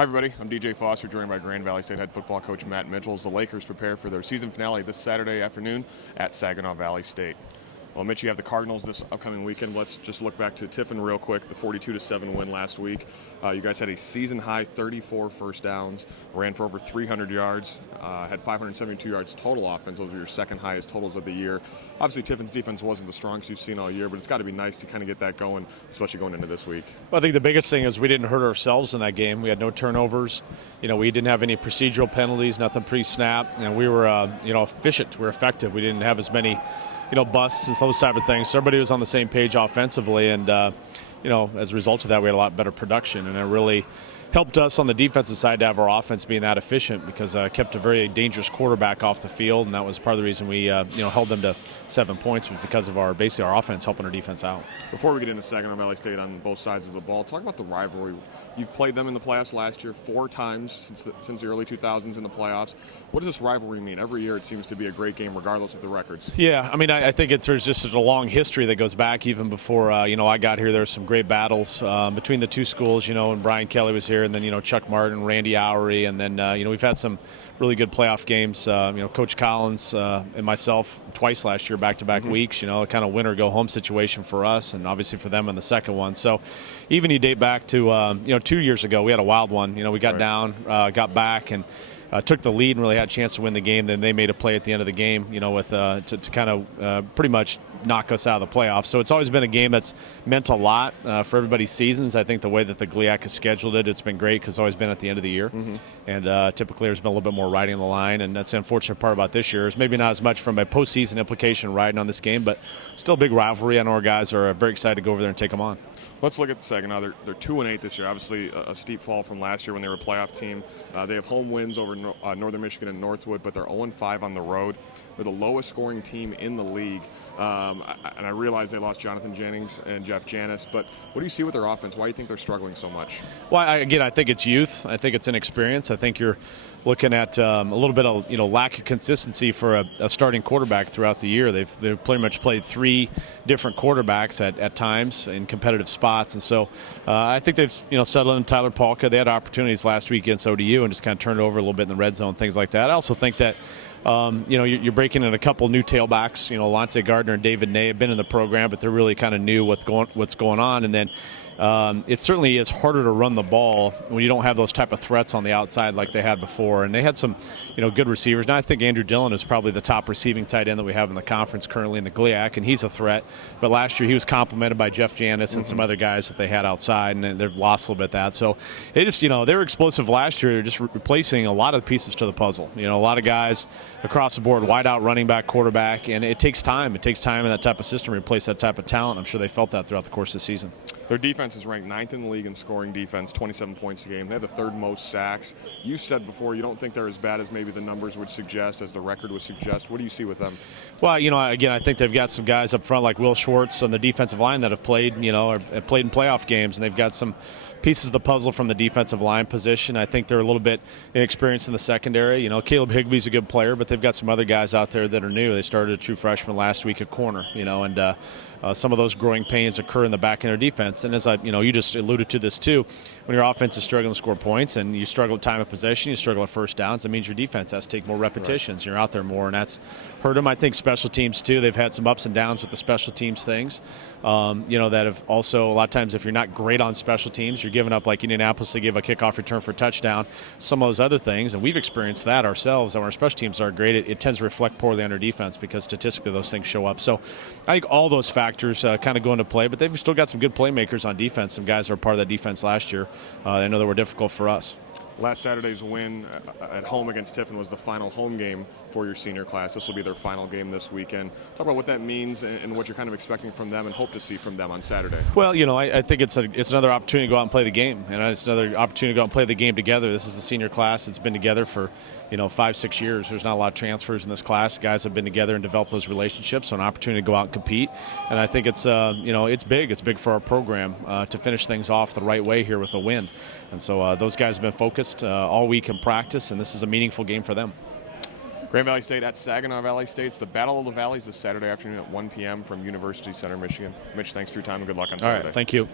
Hi everybody, I'm DJ Foster, joined by Grand Valley State head football coach Matt Mitchell as the Lakers prepare for their season finale this Saturday afternoon at Saginaw Valley State. Well, Mitch, you have the Cardinals this upcoming weekend. Let's just look back to Tiffin real quick, the 42-7 win last week. You guys had a season-high 34 first downs, ran for over 300 yards, had 572 yards total offense. Those are your second highest totals of the year. Obviously, Tiffin's defense wasn't the strongest you've seen all year, but it's got to be nice to kind of get that going, especially going into this week. Well, I think the biggest thing is we didn't hurt ourselves in that game. We had no turnovers. We didn't have any procedural penalties, nothing pre-snap. And we were, efficient. We were effective. We didn't have as many busts and those type of things. So everybody was on the same page offensively, and as a result of that, we had a lot better production, and it really helped us on the defensive side to have our offense being that efficient because kept a very dangerous quarterback off the field, and that was part of the reason we held them to 7 points was because of our offense helping our defense out. Before we get into Saginaw Valley State on both sides of the ball, talk about the rivalry. You've played them in the playoffs last year 4 times since the early 2000s in the playoffs. What does this rivalry mean? Every year it seems to be a great game regardless of the records. Yeah, I think there's just such a long history that goes back even before I got here. There were some great battles between the two schools, when Brian Kelly was here, and then Chuck Martin, Randy Oury, and then we've had some really good playoff games. Coach Collins and myself twice last year, back-to-back weeks. A kind of winner-go-home situation for us, and obviously for them in the second one. So even you date back to 2 years ago, we had a wild one. We got down, got back, and took the lead and really had a chance to win the game. Then they made a play at the end of the game, with to kind of pretty much knock us out of the playoffs. So it's always been a game that's meant a lot for everybody's seasons. I think the way that the GLIAC has scheduled it, it's been great because it's always been at the end of the year. And typically there's been a little bit more riding on the line, and that's the unfortunate part about this year is maybe not as much from a postseason implication riding on this game, but still a big rivalry. I know our guys are very excited to go over there and take them on. Let's look at the Saginaw. They're 2-8 this year. Obviously, a steep fall from last year when they were a playoff team. They have home wins over Northern Michigan and Northwood, but they're 0-5 on the road. They're the lowest scoring team in the league. And I realize they lost Jonathan Jennings and Jeff Janis, but what do you see with their offense? Why do you think they're struggling so much? Well, I think it's youth. I think it's inexperience. I think you're looking at a little bit of lack of consistency for a starting quarterback throughout the year. They've pretty much played 3 different quarterbacks at times in competitive spots, and so I think they've settled in Tyler Palka. They had opportunities last week against ODU and just kind of turned it over a little bit in the red zone, things like that. I also think that you're breaking in a couple new tailbacks. Lonte Gardner and David Ney have been in the program, but they're really kind of new what's going on. And then it certainly is harder to run the ball when you don't have those type of threats on the outside like they had before. And they had some good receivers. Now I think Andrew Dillon is probably the top receiving tight end that we have in the conference currently in the GLIAC, and he's a threat. But last year he was complemented by Jeff Janis and some other guys that they had outside, and they've lost a little bit of that. So they just they were explosive last year. They're just replacing a lot of pieces to the puzzle. A lot of guys across the board, wide out running back, quarterback, and it takes time. It takes time in that type of system to replace that type of talent. I'm sure they felt that throughout the course of the season. Their defense is ranked 9th in the league in scoring defense, 27 points a game. They have the 3rd most sacks. You said before you don't think they're as bad as maybe the numbers would suggest, as the record would suggest. What do you see with them? Well, again, I think they've got some guys up front like Will Schwartz on the defensive line that have played, or have played in playoff games, and they've got some pieces of the puzzle from the defensive line position. I think they're a little bit inexperienced in the secondary. Caleb Higby's a good player, but they've got some other guys out there that are new. They started a true freshman last week at corner, and some of those growing pains occur in the back end of defense. And as you just alluded to this too, when your offense is struggling to score points and you struggle with time of possession, you struggle with first downs, that means your defense has to take more repetitions. Right. You're out there more, and that's hurt them. I think special teams too, they've had some ups and downs with the special teams things, that have also, a lot of times if you're not great on special teams, you're giving up, like Indianapolis, they give a kickoff return for a touchdown, some of those other things, and we've experienced that ourselves, and when our special teams are great, it tends to reflect poorly on our defense because statistically those things show up. So I think all those factors kind of go into play, but they've still got some good playmakers on defense, some guys that were part of that defense last year. I know they were difficult for us. Last Saturday's win at home against Tiffin was the final home game for your senior class. This will be their final game this weekend. Talk about what that means and what you're kind of expecting from them and hope to see from them on Saturday. Well, I think it's another opportunity to go out and play the game, and it's another opportunity to go out and play the game together. This is a senior class that's been together for 5-6 years. There's not a lot of transfers in this class. Guys have been together and developed those relationships, so an opportunity to go out and compete. And I think it's it's big. It's big for our program to finish things off the right way here with a win. And so those guys have been focused all week in practice, and this is a meaningful game for them. Grand Valley State at Saginaw Valley State. It's the Battle of the Valleys this Saturday afternoon at 1 p.m. from University Center, Michigan. Mitch, thanks for your time and good luck on Saturday. All right, thank you.